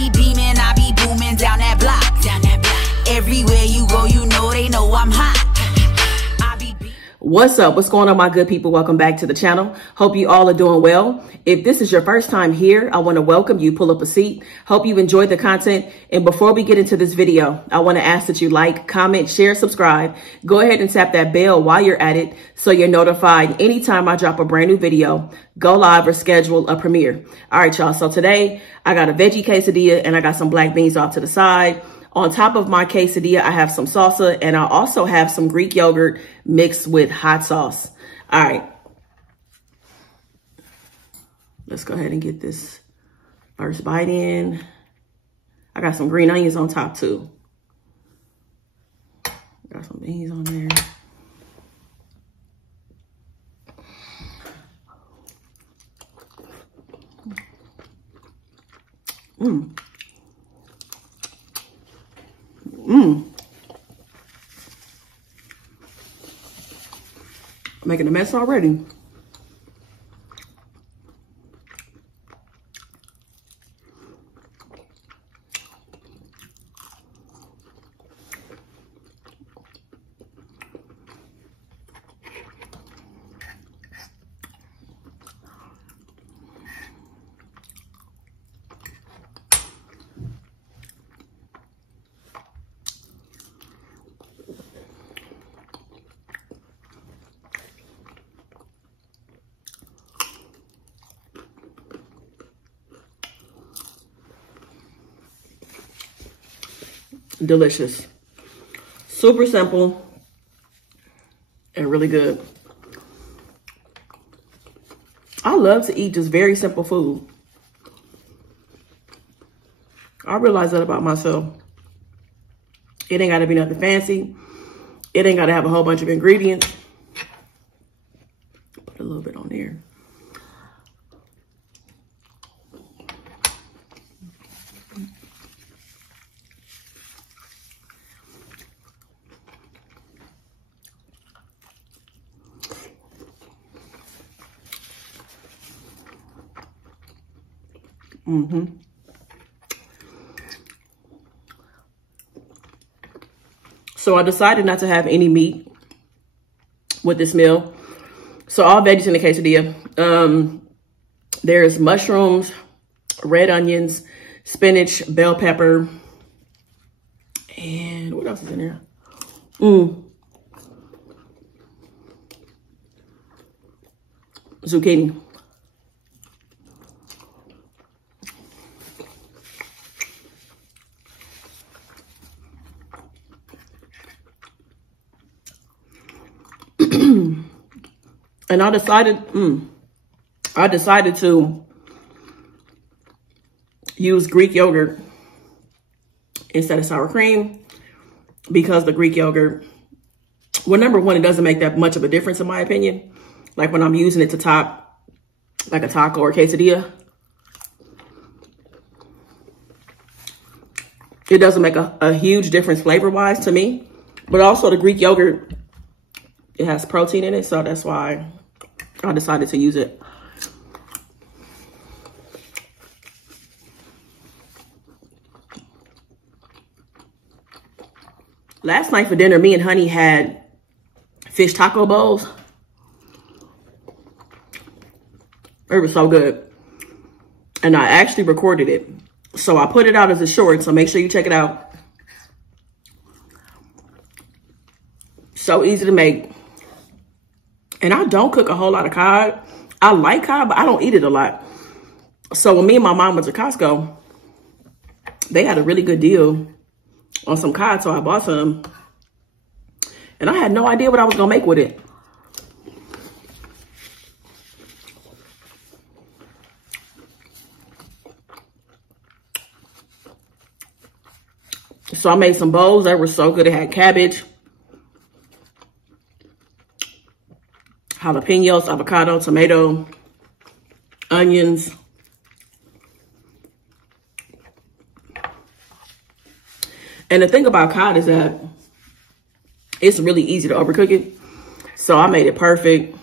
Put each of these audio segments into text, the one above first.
be beaming, I be booming down that block. Everywhere you go, you know they know I'm hot. What's up? What's going on, my good people? Welcome back to the channel. Hope you all are doing well. If this is your first time here, I want to welcome you. Pull up a seat. Hope you've enjoyed the content. And before we get into this video, I want to ask that you like, comment, share, subscribe. Go ahead and tap that bell while you're at it so you're notified anytime I drop a brand new video, go live, or schedule a premiere. All right, y'all. So today I got a veggie quesadilla and I got some black beans off to the side. On top of my quesadilla, I have some salsa, and I also have some Greek yogurt mixed with hot sauce. All right. Let's go ahead and get this first bite in. I got some green onions on top too. Got some beans on there. Making a mess already. Delicious. Super simple and really good. I love to eat just very simple food. I realize that about myself. It ain't got to be nothing fancy. It ain't got to have a whole bunch of ingredients. Put a little bit on there. So I decided not to have any meat with this meal. So all veggies in the quesadilla. There's mushrooms, red onions, spinach, bell pepper, and what else is in there? Zucchini. And I decided to use Greek yogurt instead of sour cream because the Greek yogurt, well, number one, it doesn't make that much of a difference in my opinion. Like when I'm using it to top like a taco or quesadilla, it doesn't make a huge difference flavor-wise to me. But also the Greek yogurt, it has protein in it, so that's why I decided to use it. Last night for dinner, me and Honey had fish taco bowls. It was so good. And I actually recorded it. So I put it out as a short, so make sure you check it out. So easy to make. And I don't cook a whole lot of cod. I like cod, but I don't eat it a lot. So when me and my mom went to Costco, they had a really good deal on some cod, so I bought some. And I had no idea what I was gonna make with it. So I made some bowls that were so good. It had cabbage, jalapenos, avocado, tomato, onions. And the thing about cod is that it's really easy to overcook it. So I made it perfect.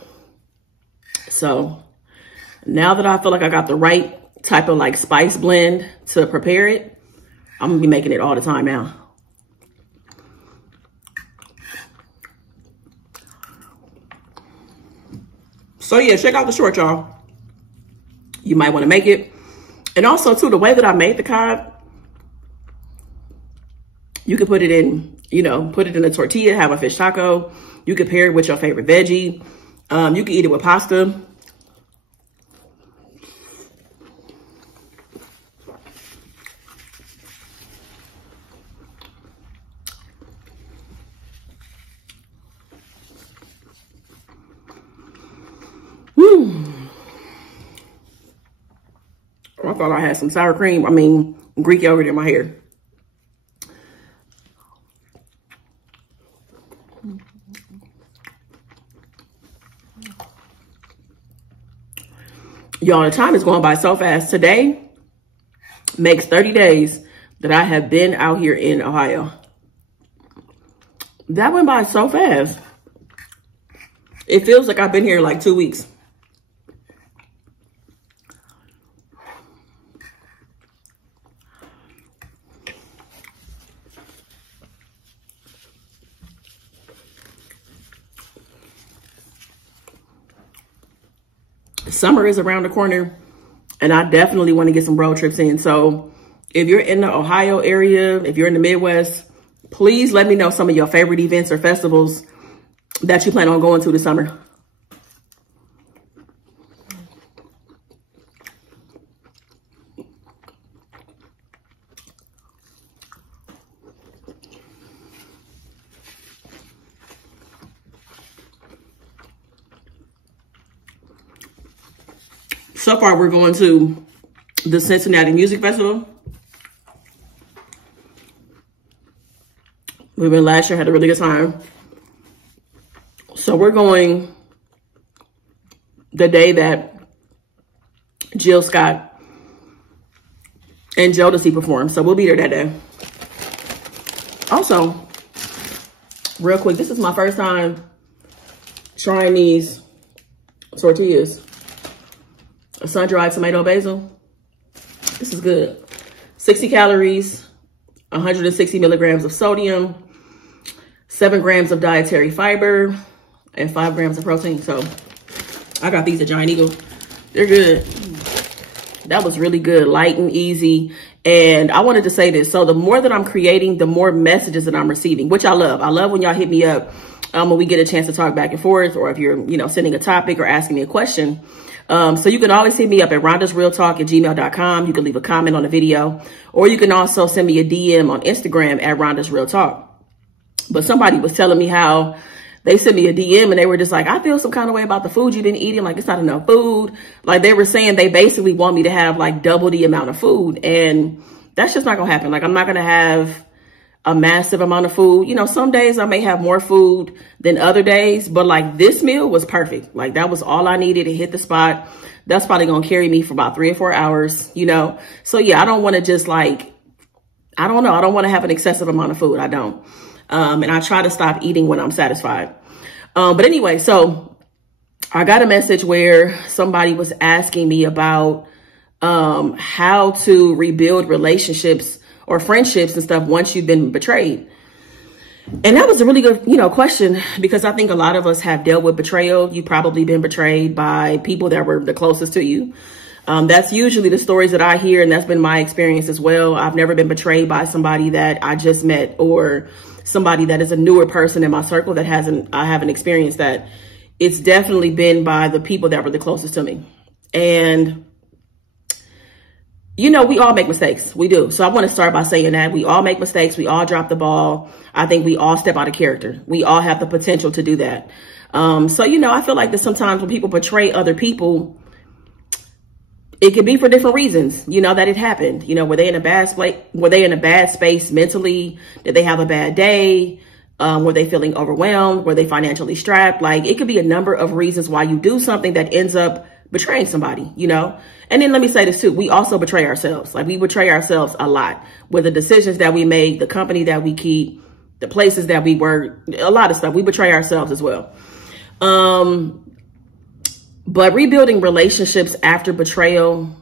So now that I feel like I got the right type of like spice blend to prepare it. I'm gonna be making it all the time now. So yeah, check out the short, y'all. You might want to make it. And also too, the way that I made the cod, you could put it in, you know, put it in a tortilla, have a fish taco. You could pair it with your favorite veggie. You can eat it with pasta. I thought I had some sour cream. I mean, Greek yogurt in my hair. Y'all, the time is going by so fast. Today makes 30 days that I have been out here in Ohio. That went by so fast. It feels like I've been here like 2 weeks. Summer is around the corner, and I definitely want to get some road trips in. So if you're in the Ohio area, if you're in the Midwest, please let me know some of your favorite events or festivals that you plan on going to this summer. So far, we're going to the Cincinnati Music Festival. We went last year, had a really good time. So we're going the day that Jill Scott and Jodeci perform. So we'll be there that day. Also, real quick, this is my first time trying these tortillas. A sun-dried tomato basil. This is good. 60 calories, 160 milligrams of sodium, 7 grams of dietary fiber, and 5 grams of protein. So I got these at Giant Eagle. They're good. That was really good, light and easy. And I wanted to say this. So the more that I'm creating, the more messages that I'm receiving, which I love. I love when y'all hit me up when we get a chance to talk back and forth, or if you're, you know, sending a topic or asking me a question. So you can always hit me up at rhondasrealtalk@gmail.com. You can leave a comment on the video, or you can also send me a DM on Instagram at rhondasrealtalk. But somebody was telling me how they sent me a DM and they were just like, I feel some kind of way about the food you've been eating. Like, it's not enough food. Like, they were saying they basically want me to have like double the amount of food. And that's just not going to happen. Like, I'm not going to have a massive amount of food. You know, some days I may have more food than other days, but like this meal was perfect. Like, that was all I needed to hit the spot. That's probably going to carry me for about 3 or 4 hours, you know? So yeah, I don't want to just like, I don't know. I don't want to have an excessive amount of food. I don't. And I try to stop eating when I'm satisfied. But anyway, so I got a message where somebody was asking me about, how to rebuild relationships or friendships and stuff once you've been betrayed. And that was a really good, you know, question, because I think a lot of us have dealt with betrayal. You've probably been betrayed by people that were the closest to you. That's usually the stories that I hear, and that's been my experience as well. I've never been betrayed by somebody that I just met, or somebody that is a newer person in my circle that I haven't experienced that. It's definitely been by the people that were the closest to me. And you know, we all make mistakes. We do. So I want to start by saying that we all make mistakes. We all drop the ball. I think we all step out of character. We all have the potential to do that. So, you know, I feel like that sometimes when people betray other people, it can be for different reasons, you know, that it happened. You know, were they in a bad space? Were they in a bad space mentally? Did they have a bad day? Were they feeling overwhelmed? Were they financially strapped? Like, it could be a number of reasons why you do something that ends up betraying somebody, you know? And then let me say this too. We also betray ourselves. Like, we betray ourselves a lot with the decisions that we make, the company that we keep, the places that we work, a lot of stuff. We betray ourselves as well. But rebuilding relationships after betrayal,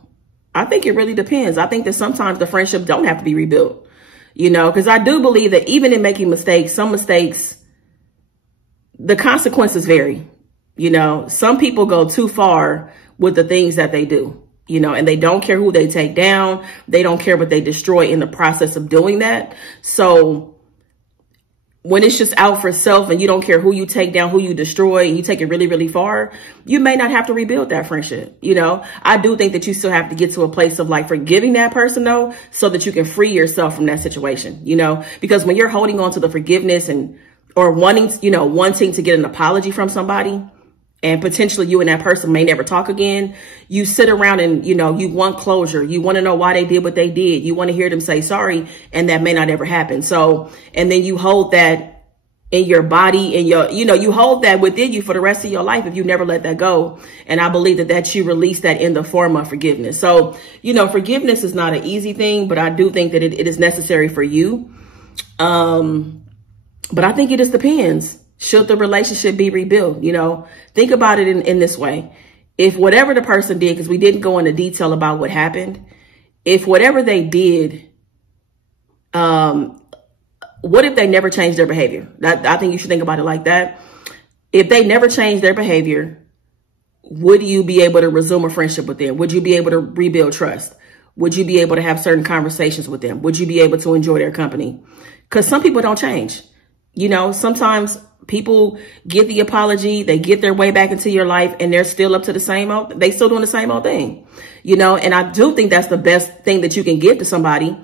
I think it really depends. I think that sometimes the friendship don't have to be rebuilt, you know, because I do believe that even in making mistakes, some mistakes, the consequences vary. You know, some people go too far with the things that they do, you know, and they don't care who they take down. They don't care what they destroy in the process of doing that. So when it's just out for self and you don't care who you take down, who you destroy, and you take it really, really far, you may not have to rebuild that friendship. You know, I do think that you still have to get to a place of like forgiving that person though, so that you can free yourself from that situation, you know, because when you're holding on to the forgiveness or wanting to get an apology from somebody, and potentially you and that person may never talk again, you sit around and, you know, you want closure. You want to know why they did what they did. You want to hear them say sorry, and that may not ever happen. So, and then you hold that in your body and you hold that within you for the rest of your life if you never let that go. And I believe that you release that in the form of forgiveness. So, you know, forgiveness is not an easy thing, but I do think that it is necessary for you. But I think it just depends. Should the relationship be rebuilt? You know, think about it in this way. If whatever the person did, because we didn't go into detail about what happened, if whatever they did, what if they never changed their behavior? I think you should think about it like that. If they never changed their behavior, would you be able to resume a friendship with them? Would you be able to rebuild trust? Would you be able to have certain conversations with them? Would you be able to enjoy their company? Because some people don't change. You know, sometimes people get the apology, they get their way back into your life, and they're still up to the same old, they still doing the same old thing, you know, and I do think that's the best thing that you can give to somebody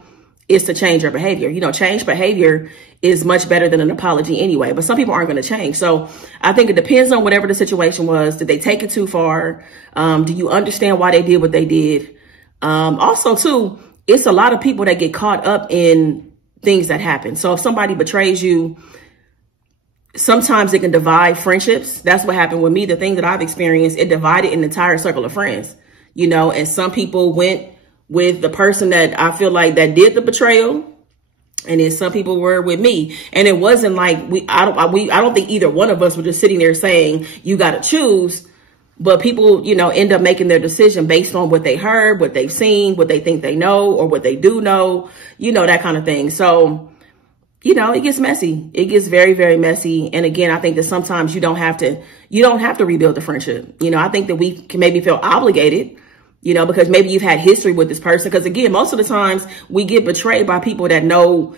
is to change their behavior. You know, change behavior is much better than an apology anyway, but some people aren't going to change. So I think it depends on whatever the situation was. Did they take it too far? Do you understand why they did what they did? Also too, it's a lot of people that get caught up in things that happen. So if somebody betrays you, sometimes it can divide friendships. That's what happened with me. The thing that I've experienced, it divided an entire circle of friends, you know, and some people went with the person that I feel like that did the betrayal. And then some people were with me. And it wasn't like I don't think either one of us were just sitting there saying, you got to choose. But people, you know, end up making their decision based on what they heard, what they've seen, what they think they know, or what they do know, you know, that kind of thing. So, you know, it gets messy. It gets very, very messy. And again, I think that sometimes you don't have to rebuild the friendship. You know, I think that we can maybe feel obligated, you know, because maybe you've had history with this person. Because again, most of the times we get betrayed by people that know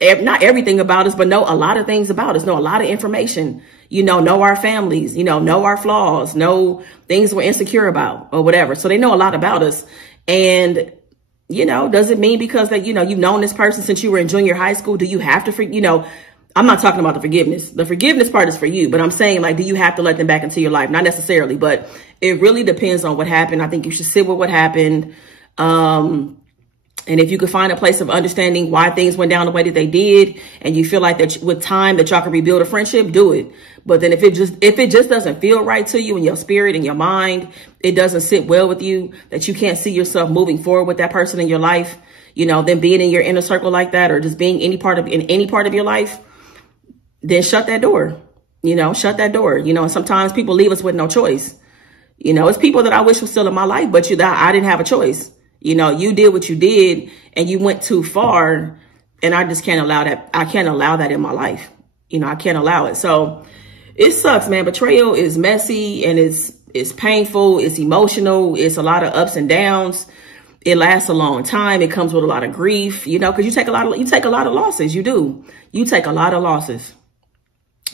not everything about us, but know a lot of things about us, know a lot of information, you know our families, you know our flaws, know things we're insecure about or whatever. So they know a lot about us. And you know, does it mean because that, you know, you've known this person since you were in junior high school? Do you have to, you know, I'm not talking about the forgiveness. The forgiveness part is for you, but I'm saying like, do you have to let them back into your life? Not necessarily, but it really depends on what happened. I think you should sit with what happened. And if you could find a place of understanding why things went down the way that they did, and you feel like that with time that y'all can rebuild a friendship, do it. But then if it just doesn't feel right to you in your spirit and your mind, it doesn't sit well with you, that you can't see yourself moving forward with that person in your life, you know, then being in your inner circle like that, or just being in any part of your life, then shut that door, you know, shut that door, you know. And sometimes people leave us with no choice. You know, it's people that I wish were still in my life, but I didn't have a choice. You know, you did what you did and you went too far, and I just can't allow that. I can't allow that in my life. You know, I can't allow it. So it sucks, man. Betrayal is messy and it's painful. It's emotional. It's a lot of ups and downs. It lasts a long time. It comes with a lot of grief, you know, because you take a lot of losses. You do. You take a lot of losses.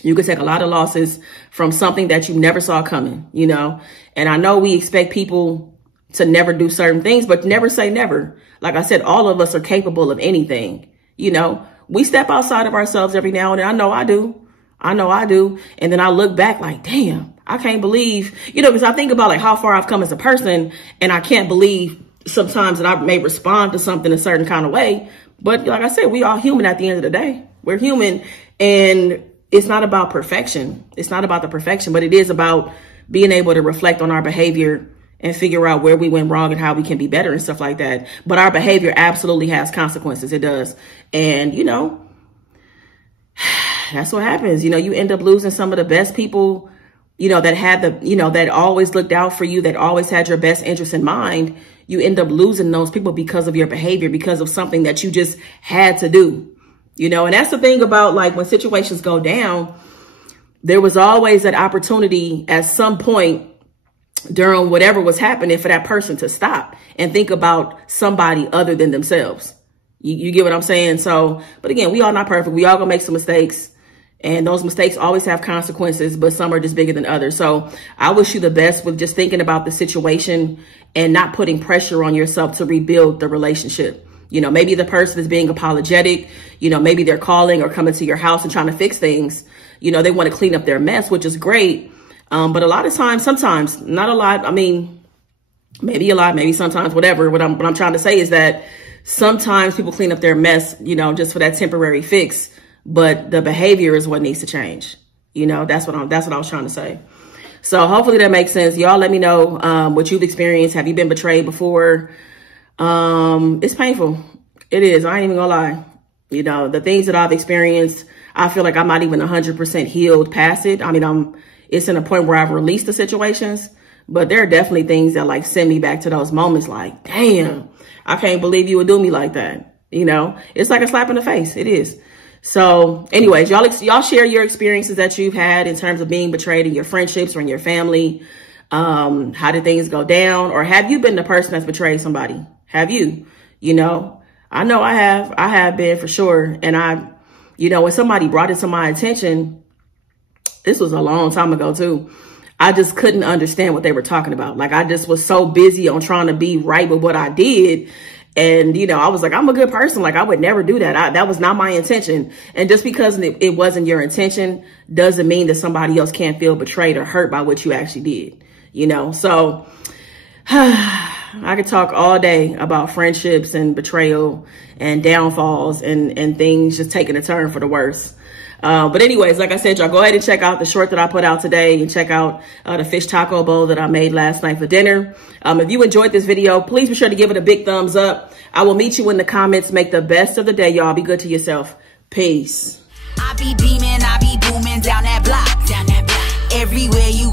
You could take a lot of losses from something that you never saw coming, you know. And I know we expect people to never do certain things, but never say never. Like I said, all of us are capable of anything. You know, we step outside of ourselves every now and then. I know I do. And then I look back like, damn, I can't believe, you know, because I think about like how far I've come as a person, and I can't believe sometimes that I may respond to something a certain kind of way. But like I said, we all human at the end of the day. We're human, and it's not about perfection. It's not about the perfection, but it is about being able to reflect on our behavior and figure out where we went wrong and how we can be better and stuff like that. But our behavior absolutely has consequences. It does. And, you know, that's what happens. You know, you end up losing some of the best people, you know, that had the, you know, that always looked out for you, that always had your best interest in mind. you end up losing those people because of your behavior, because of something that you just had to do, you know. And that's the thing about, like, when situations go down, there was always that opportunity at some point during whatever was happening for that person to stop and think about somebody other than themselves. You get what I'm saying? So, but again, we all not perfect. We all gonna make some mistakes, and those mistakes always have consequences, but some are just bigger than others. So I wish you the best with just thinking about the situation and not putting pressure on yourself to rebuild the relationship. You know, maybe the person is being apologetic. You know, maybe they're calling or coming to your house and trying to fix things. You know, they want to clean up their mess, which is great. But a lot of times, sometimes, not a lot. I mean, maybe a lot, maybe sometimes, whatever. What I'm trying to say is that sometimes people clean up their mess, you know, just for that temporary fix. But the behavior is what needs to change. You know, that's what I was trying to say. So hopefully that makes sense. Y'all let me know what you've experienced. Have you been betrayed before? It's painful. It is. I ain't even gonna lie. You know, the things that I've experienced, I feel like I'm not even 100% healed past it. I mean, it's in a point where I've released the situations, but there are definitely things that, like, send me back to those moments like, damn, I can't believe you would do me like that. You know, it's like a slap in the face. It is. So anyways, y'all share your experiences that you've had in terms of being betrayed in your friendships or in your family. How did things go down? Or have you been the person that's betrayed somebody? Have you? You know, I know I have been, for sure. And you know, when somebody brought it to my attention, this was a long time ago too, I just couldn't understand what they were talking about. Like, I just was so busy on trying to be right with what I did. And, you know, I was like, I'm a good person. Like, I would never do that. That was not my intention. And just because it wasn't your intention doesn't mean that somebody else can't feel betrayed or hurt by what you actually did, you know? So I could talk all day about friendships and betrayal and downfalls and things just taking a turn for the worse. But anyways, like I said, y'all go ahead and check out the short that I put out today, and check out the fish taco bowl that I made last night for dinner. If you enjoyed this video, please be sure to give it a big thumbs up. I will meet you in the comments. Make the best of the day, y'all. Be good to yourself. Peace. I be beaming, I be booming down that block. Everywhere you